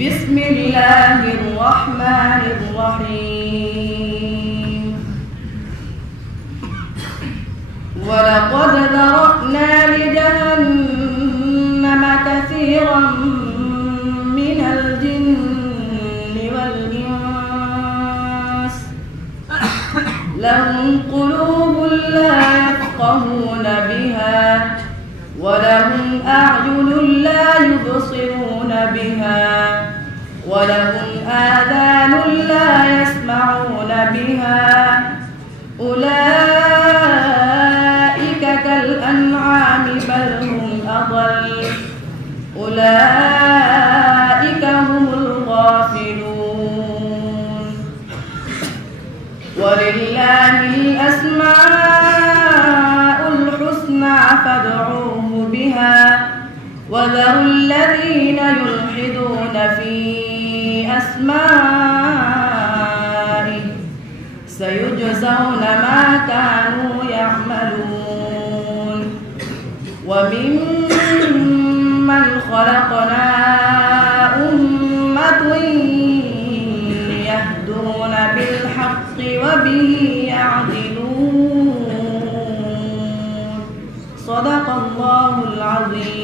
بسم الله الرحمن الرحيم. ولقد ذرأنا لجهنم كثيرا من الجن والإنس لهم قلوب لا يفقهون بها ولهم أعين لا يبصرون بها ولهم آذان لا يسمعون بها أولئك كالأنعام بل هم أضل أولئك هم الغافلون. ولله الأسماء الحسنى فادعوه بها وذروا الذين يلحدون في أسمائه سيجزون ما كانوا يعملون. وممن خلقنا أمة يهدون بالحق وبه يعدلون. صدق الله العظيم.